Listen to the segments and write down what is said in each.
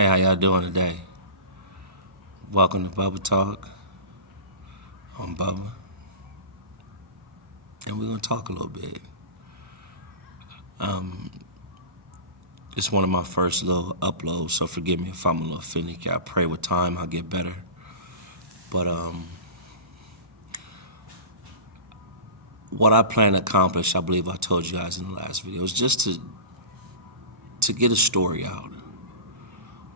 Hey, how y'all doing today? Welcome to Bubba Talk. I'm Bubba, and we're gonna talk a little bit. It's one of my first little uploads, so forgive me if I'm a little finicky. I pray with time I'll get better. But what I plan to accomplish, I believe I told you guys in the last video, is just to get a story out.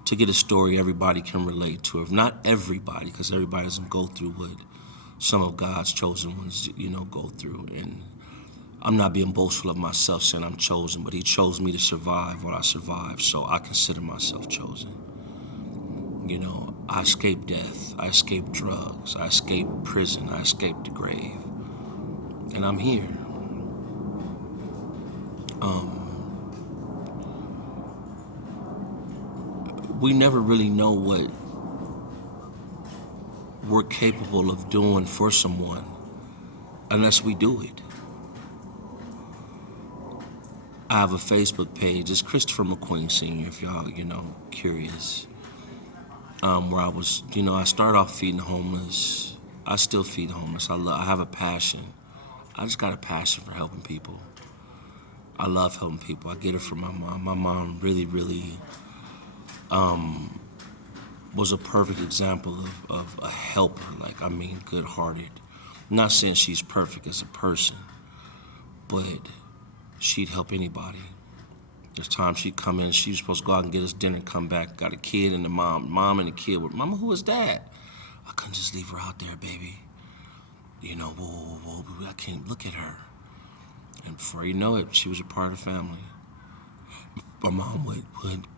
To get a story everybody can relate to. If not everybody, because everybody doesn't go through what some of God's chosen ones, go through. And I'm not being boastful of myself saying I'm chosen, but he chose me to survive what I survived, so I consider myself chosen. I escaped death, I escaped drugs, I escaped prison, I escaped the grave, and I'm here. We never really know what we're capable of doing for someone unless we do it. I have a Facebook page. It's Christopher McQueen Sr., if y'all, curious. Where I started off feeding homeless. I still feed homeless. I have a passion. I just got a passion for helping people. I love helping people. I get it from my mom. My mom really, really was a perfect example of a helper. Good-hearted. I'm not saying she's perfect as a person, but she'd help anybody. There's times she'd come in, she was supposed to go out and get us dinner, come back, got a kid and the mom and the kid. Mama, who is that? I couldn't just leave her out there, baby. Whoa, I can't look at her. And before you know it, she was a part of the family. My mom would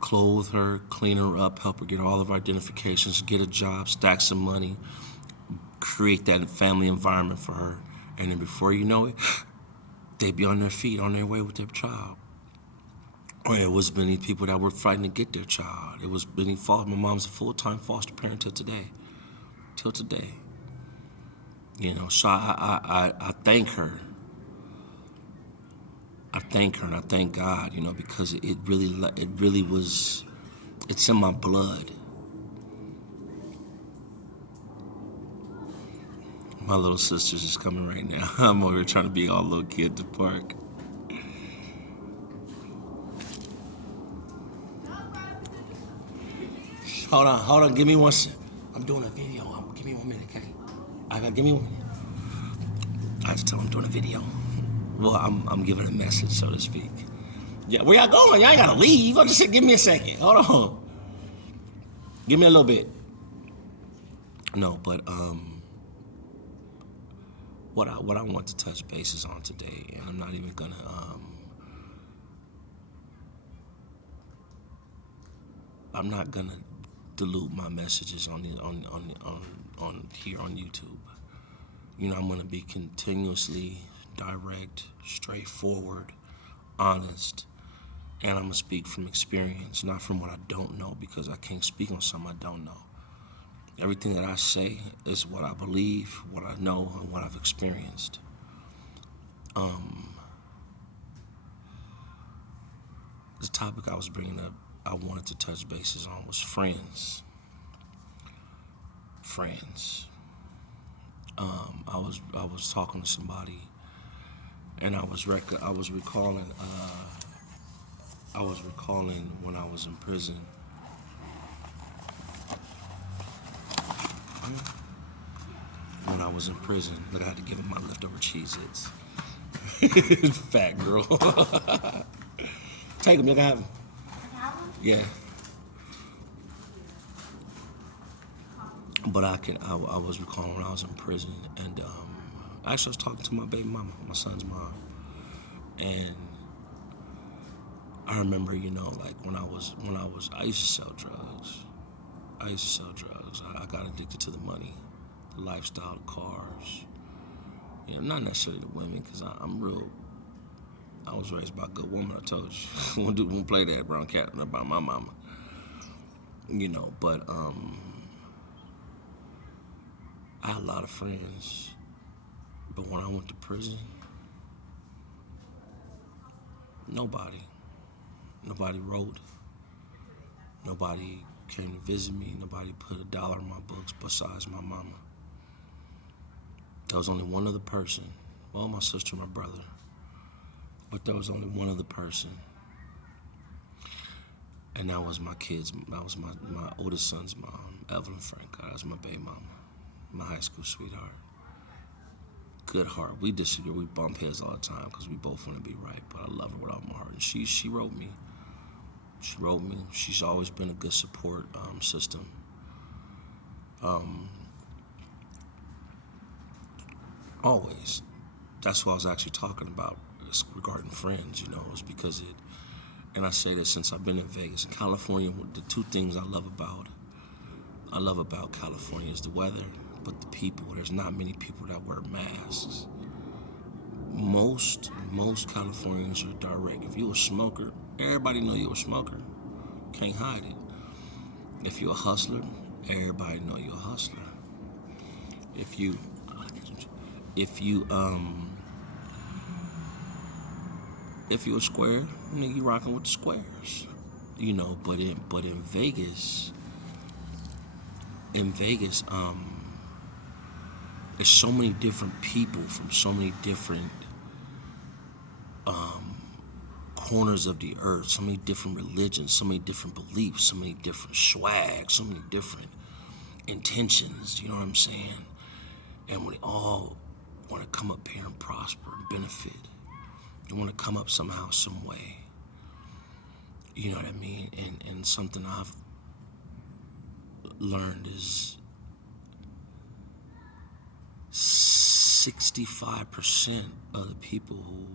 clothe her, clean her up, help her get all of our identifications, get a job, stack some money, create that family environment for her. And then before you know it, they'd be on their feet, on their way with their child. Or it was many people that were fighting to get their child. It was many my mom's a full-time foster parent till today. So I thank her. I thank her and I thank God, because it really was, it's in my blood. My little sister's just coming right now. I'm over here trying to be all little kid at the park. Hold on, give me one second. I'm doing a video. Give me 1 minute, okay? Give me 1 minute. I just tell him I'm doing a video. Well, I'm giving a message, so to speak. Yeah, where y'all going? Y'all ain't gotta leave. Just give me a second. Hold on. Give me a little bit. No, but what I want to touch bases on today, and I'm not even gonna I'm not gonna dilute my messages on here on YouTube. I'm gonna be continuously direct, straightforward, honest, and I'm gonna speak from experience, not from what I don't know, because I can't speak on something I don't know. Everything that I say is what I believe, what I know, and what I've experienced. The topic I was bringing up, I wanted to touch bases on was friends. Friends. I was talking to somebody, and I was recalling when I was in prison. When I was in prison, look, I had to give him my leftover Cheez-Its. Fat girl. Take them, you can have them. Yeah. But I was recalling when I was in prison, and actually I was talking to my baby mama, my son's mom, and I remember, when I used to sell drugs. I got addicted to the money, the lifestyle, the cars. Not necessarily the women, because I was raised by a good woman, I told you. Won't play that brown cat about my mama. But I had a lot of friends. But when I went to prison, nobody wrote. Nobody came to visit me. Nobody put $1 in my books besides my mama. There was only one other person. Well, my sister and my brother. But there was only one other person. And that was my kids. That was my oldest son's mom, Evelyn Frank. That was my baby mama, my high school sweetheart. Good heart. We disagree. We bump heads all the time because we both want to be right. But I love her with all my heart. And she wrote me. She wrote me. She's always been a good support system. Always. That's what I was actually talking about regarding friends. You know, it was because it. And I say this since I've been in Vegas. In California, the two things I love about California is the weather, but the people. There's not many people that wear masks. Most Californians are direct. If you're a smoker, everybody know you're a smoker. Can't hide it. If you're a hustler, everybody know you're a hustler. If you a square, nigga, you rocking with the squares, you know. But in Vegas, there's so many different people from so many different corners of the earth, so many different religions, so many different beliefs, so many different swags, so many different intentions. You know what I'm saying? And we all want to come up here and prosper and benefit. You want to come up somehow, some way. You know what I mean? And something I've learned is 65% of the people who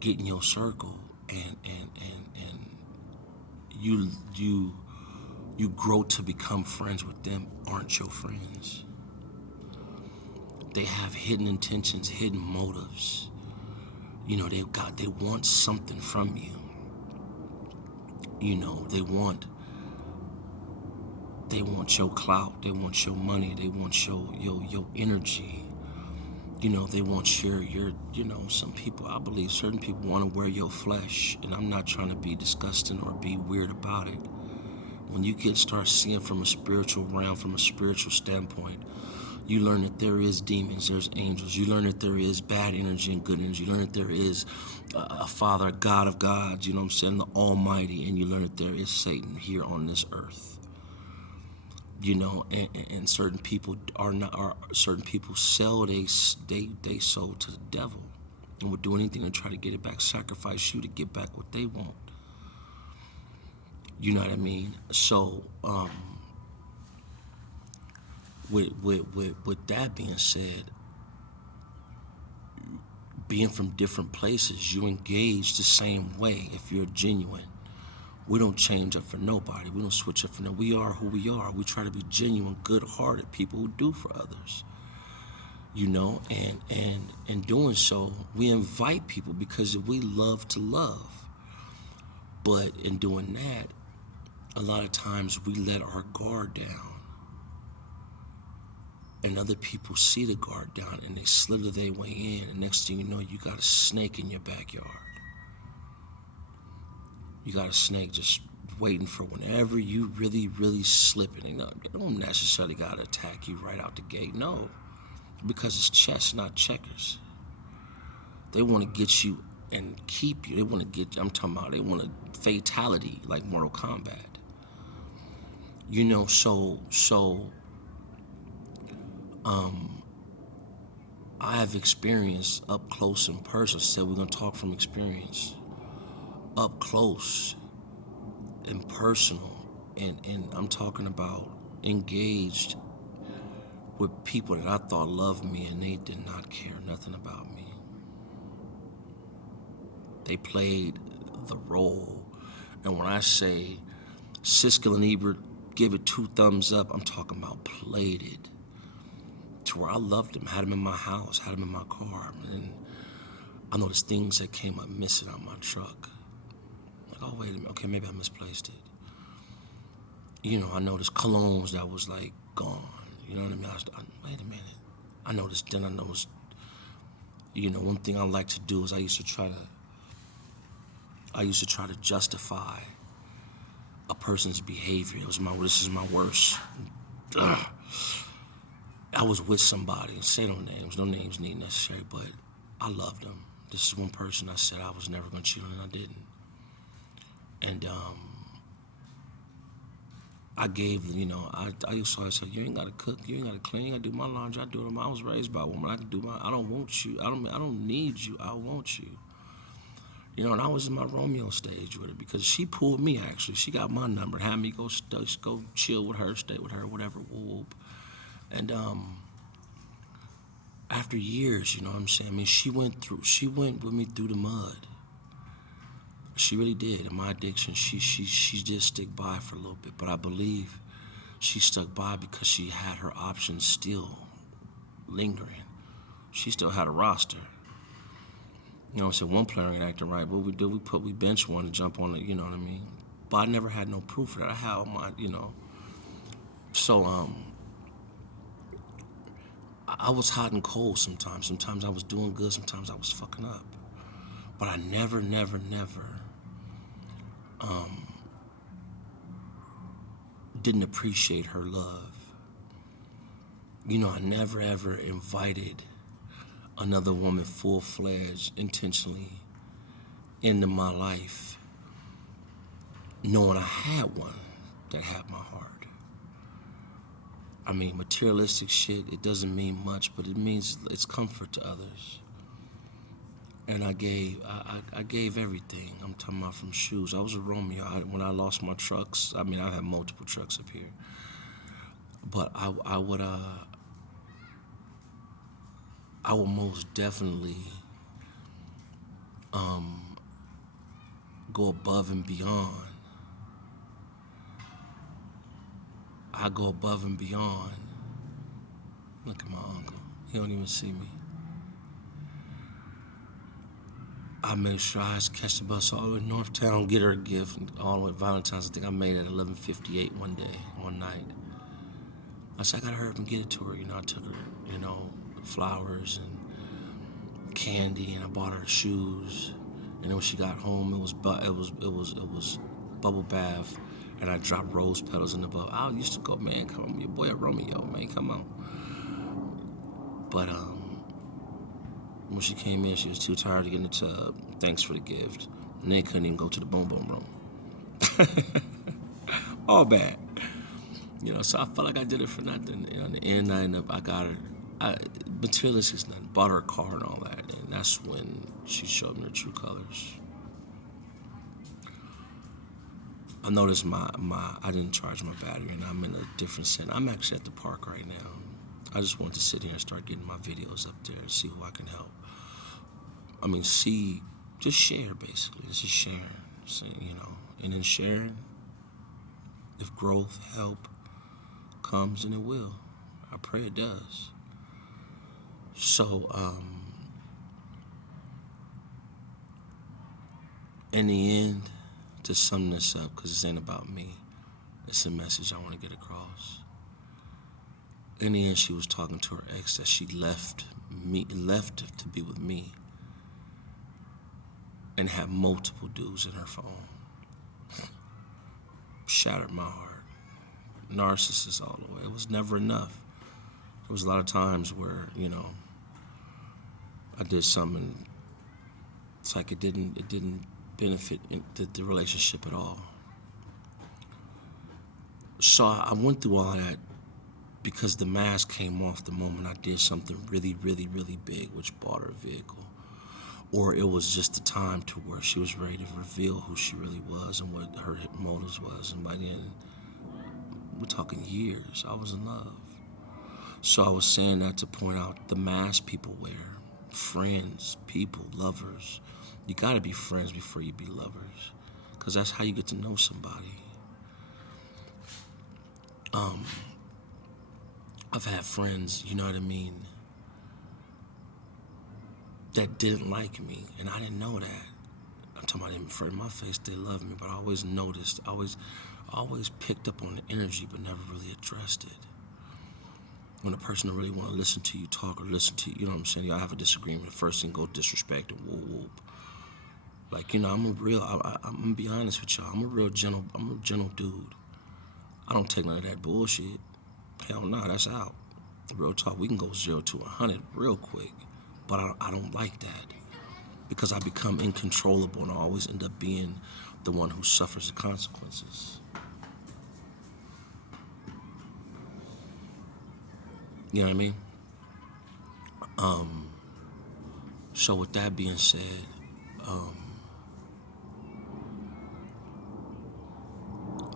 get in your circle and you grow to become friends with them aren't your friends. They have hidden intentions, hidden motives. You know, they want something from you. You know, they want your clout, they want your money, they want your energy. You know, they want your you know, some people, I believe certain people want to wear your flesh, and I'm not trying to be disgusting or be weird about it. When you start seeing from a spiritual realm, from a spiritual standpoint, you learn that there is demons, there's angels. You learn that there is bad energy and good energy. You learn that there is a Father, a God of gods, you know what I'm saying, the Almighty, and you learn that there is Satan here on this earth. You know, and certain people certain people sell they soul to the devil and will do anything to try to get it back, sacrifice you to get back what they want. You know what I mean? So, with that being said, being from different places, you engage the same way if you're genuine. We don't change up for nobody. We don't switch up for nobody. We are who we are. We try to be genuine, good-hearted people who do for others. You know, and in doing so, we invite people because we love to love. But in doing that, a lot of times we let our guard down. And other people see the guard down and they slither their way in. And next thing you know, you got a snake in your backyard. You got a snake just waiting for whenever you really, really slip it. They don't necessarily got to attack you right out the gate. No, because it's chess, not checkers. They want to get you and keep you. They want to get, I'm talking about, they want a fatality like Mortal Kombat. You know, so I have experienced up close and personal. Said we're going to talk from experience. Up close and personal, and I'm talking about engaged with people that I thought loved me, and they did not care nothing about me. They played the role, and when I say Siskel and Ebert give it 2 thumbs up, I'm talking about played it to where I loved them, had them in my house, had them in my car, and I noticed things that came up missing out my truck. Like, oh, wait a minute, okay, maybe I misplaced it. You know, I noticed colognes that was like gone. You know what I mean? Wait a minute. I noticed, you know, one thing I like to do is I used to try to justify a person's behavior. This is my worst. Ugh. I was with somebody, say no names need necessary, but I loved them. This is one person I said I was never gonna cheat on, and I didn't. And I gave, I used to always say, you ain't gotta cook, you ain't gotta clean, you gotta do my laundry. I do it. I was raised by a woman. I can do I don't want you. I don't need you. I want you. And I was in my Romeo stage with her because she pulled me, actually. She got my number, had me go chill with her, stay with her, whatever, whoop. And after years, you know what I'm saying? I mean, she went with me through the mud. She really did. In my addiction, she did stick by for a little bit, but I believe she stuck by because she had her options still lingering. She still had a roster. So one player ain't acting right. What we do, we bench one to jump on it, you know what I mean? But I never had no proof of that. I had my, So, I was hot and cold sometimes. Sometimes I was doing good, sometimes I was fucking up. But I never didn't appreciate her love. I never ever invited another woman full-fledged, intentionally into my life, knowing I had one that had my heart. I mean, materialistic shit, it doesn't mean much, but it means it's comfort to others. And I gave everything. I'm talking about from shoes. I was a Romeo. When I lost my trucks, I mean, I had multiple trucks up here. But I would most definitely go above and beyond. I go above and beyond. Look at my uncle. He don't even see me. I made sure I catch the bus all the way to Northtown, get her a gift, all the way to Valentine's. I think I made it at 11:58 one night. I said, I gotta hurry up and get it to her. I took her, flowers and candy, and I bought her shoes. And then when she got home, it was bubble bath, and I dropped rose petals in the bubble. I used to go, man, come on, your boy Romeo, man, come on. But when she came in, she was too tired to get in the tub. Thanks for the gift. And then couldn't even go to the boom boom room. All bad. So I felt like I did it for nothing. And in the end, I ended up, I got her, materialistic is nothing, bought her a car and all that. And that's when she showed me her true colors. I noticed I didn't charge my battery, and I'm in a different setting. I'm actually at the park right now. I just wanted to sit here and start getting my videos up there and see who I can help. I mean, just share, basically. It's just sharing, and then sharing. If growth, help comes, and it will. I pray it does. So, in the end, to sum this up, because this ain't about me, it's a message I want to get across. In the end, she was talking to her ex that she left to be with me, and had multiple dudes in her phone. Shattered my heart. Narcissist all the way. It was never enough. There was a lot of times where, I did something, it's like it didn't benefit the relationship at all. So I went through all that because the mask came off the moment I did something really, really, really big, which bought her a vehicle. Or it was just the time to where she was ready to reveal who she really was and what her motives was. And by then, we're talking years, I was in love. So I was saying that to point out the mask people wear. Friends, people, lovers. You gotta be friends before you be lovers, because that's how you get to know somebody. I've had friends, you know what I mean, that didn't like me, and I didn't know that. I'm talking about in front of my face, they loved me, but I always noticed, I always picked up on the energy, but never really addressed it. When a person don't really want to listen to you talk or listen to you, you know what I'm saying? Y'all have a disagreement, the first thing go disrespect and whoop whoop. Like, I'm gonna be honest with y'all. I'm a gentle dude. I don't take none of that bullshit. Hell no, that's out. Real talk, we can go 0 to 100 real quick. But I don't like that. Because I become incontrollable and I always end up being the one who suffers the consequences. You know what I mean? So with that being said,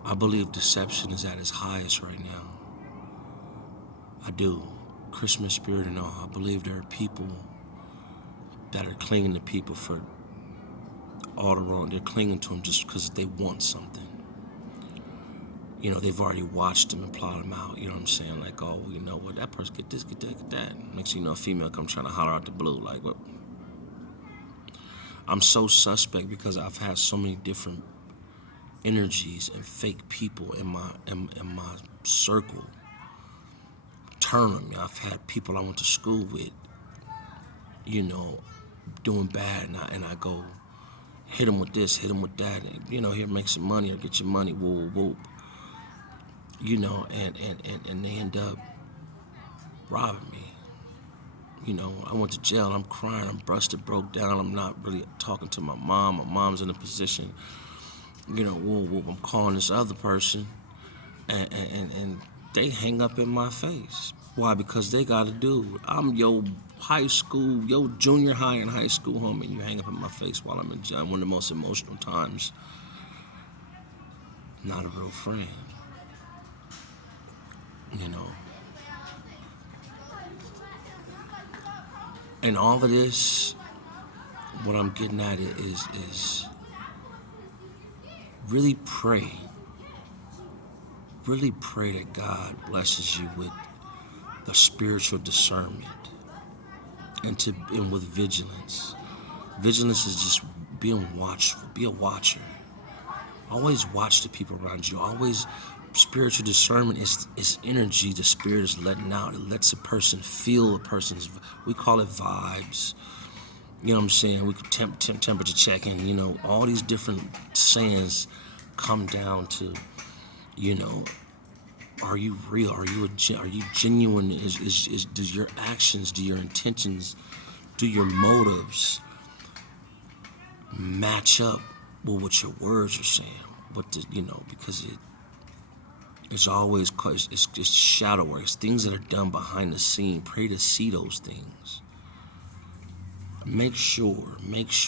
I believe deception is at its highest right now. I do. Christmas spirit and all. I believe there are people that are clinging to people for all the wrong. They're clinging to them just because they want something. They've already watched them and plot them out. You know what I'm saying? Like, oh, well, you know what? That person get this, get that, get that. Next thing you know, a female come trying to holler out the blue. Like, what? I'm so suspect because I've had so many different energies and fake people in my circle turn on me. I've had people I went to school with, doing bad, and I go hit them with this, hit them with that, and here, make some money or get your money, whoop whoop, and they end up robbing me. I went to jail. I'm crying. I'm busted, broke down. I'm not really talking to my mom. My mom's in a position, whoop whoop. I'm calling this other person, and they hang up in my face. Why? Because they got a dude. I'm your high school, your junior high and high school homie, and you hang up in my face while I'm in jail. One of the most emotional times. Not a real friend. And all of this, what I'm getting at it is really pray. Really pray that God blesses you with a spiritual discernment and with vigilance. Vigilance is just being watchful. Be a watcher. Always watch the people around you. Always, spiritual discernment is energy the spirit is letting out. It lets a person feel a person's, we call it vibes. You know what I'm saying? We can temperature checking, all these different sayings come down to, are you real? Are you genuine? Does your actions, do your intentions, do your motives match up with what your words are saying? Because it's always, it's shadow work. It's things that are done behind the scene. Pray to see those things. Make sure,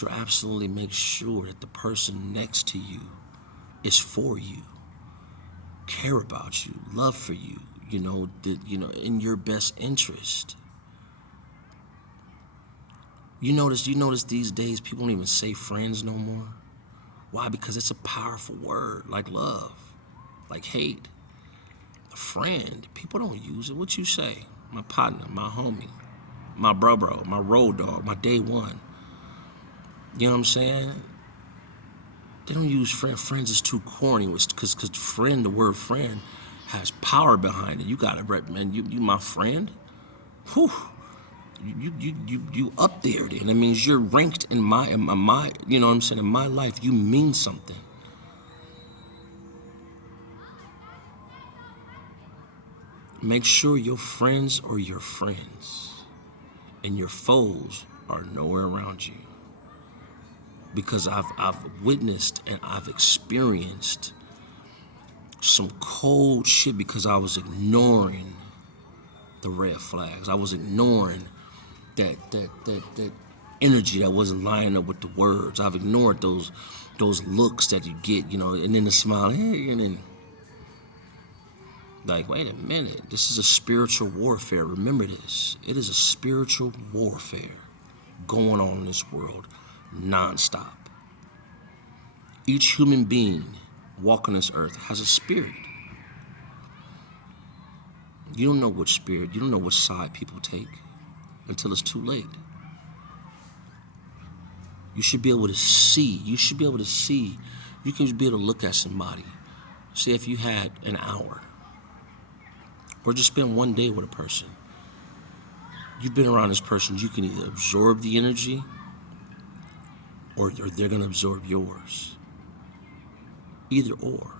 absolutely make sure that the person next to you is for you, care about you, love for you, in your best interest. You notice these days people don't even say friends no more. Why? Because it's a powerful word, like love, like hate. A friend, people don't use it. What you say? My partner, my homie, my bro, my road dog, my day one. You know what I'm saying? They don't use friend. Friends is too corny. Because friend, the word friend, has power behind it. You got it, man. You my friend? Whew. You up there then. That means you're ranked in my, you know what I'm saying? In my life, you mean something. Make sure your friends are your friends and your foes are nowhere around you. Because I've witnessed and I've experienced some cold shit because I was ignoring the red flags. I was ignoring that energy that wasn't lining up with the words. I've ignored those looks that you get, and then the smile, hey, and then like, wait a minute, this is a spiritual warfare. Remember this. It is a spiritual warfare going on in this world nonstop. Each human being walking this earth has a spirit. You don't know which spirit, you don't know which side people take until it's too late. You should be able to see. You can be able to look at somebody. Say if you had an hour, or just spend one day with a person. You've been around this person, you can either absorb the energy or they're going to absorb yours. Either or.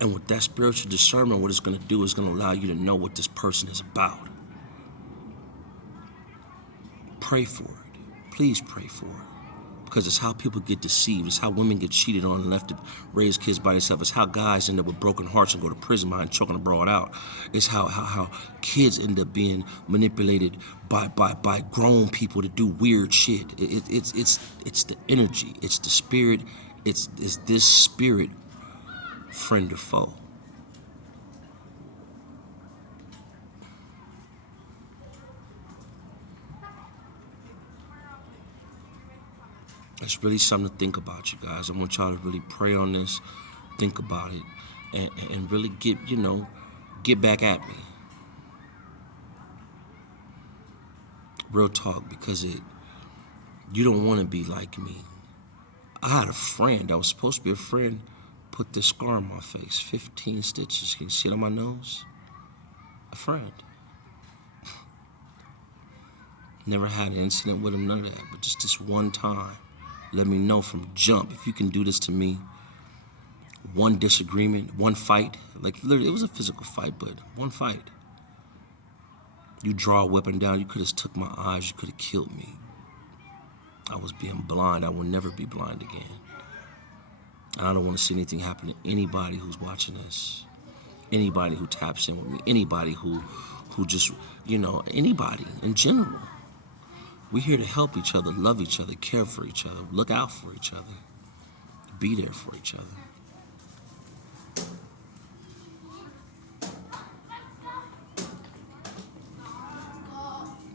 And with that spiritual discernment, what it's going to do is going to allow you to know what this person is about. Pray for it. Please pray for it. Because it's how people get deceived. It's how women get cheated on and left to raise kids by themselves. It's how guys end up with broken hearts and go to prison behind choking a broad out. It's how kids end up being manipulated by grown people to do weird shit. It's the energy. It's the spirit. It's this spirit, friend or foe. It's really something to think about, you guys. I want y'all to really pray on this, think about it, and really get back at me. Real talk, because you don't want to be like me. I had a friend that was supposed to be a friend, put this scar on my face, 15 stitches. Can you see it on my nose? A friend. Never had an incident with him, none of that, but just this one time. Let me know from jump, if you can do this to me. One disagreement, one fight, like literally, it was a physical fight, but one fight. You draw a weapon down, you could have took my eyes, you could have killed me. I was being blind, I will never be blind again. And I don't want to see anything happen to anybody who's watching this. Anybody who taps in with me, anybody who just, anybody in general. We're here to help each other, love each other, care for each other, look out for each other, be there for each other.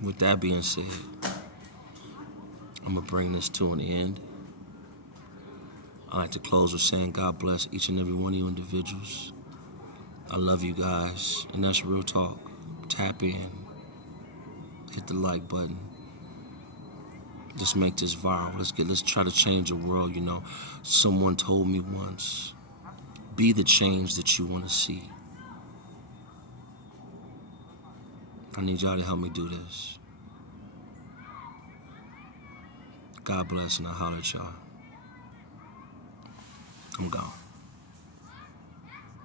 With that being said, I'm going to bring this to an end. I like to close with saying God bless each and every one of you individuals. I love you guys, and that's real talk. Tap in, hit the like button. Let's make this viral. Let's try to change the world, Someone told me once, be the change that you want to see. I need y'all to help me do this. God bless, and I'll holler at y'all. I'm gone.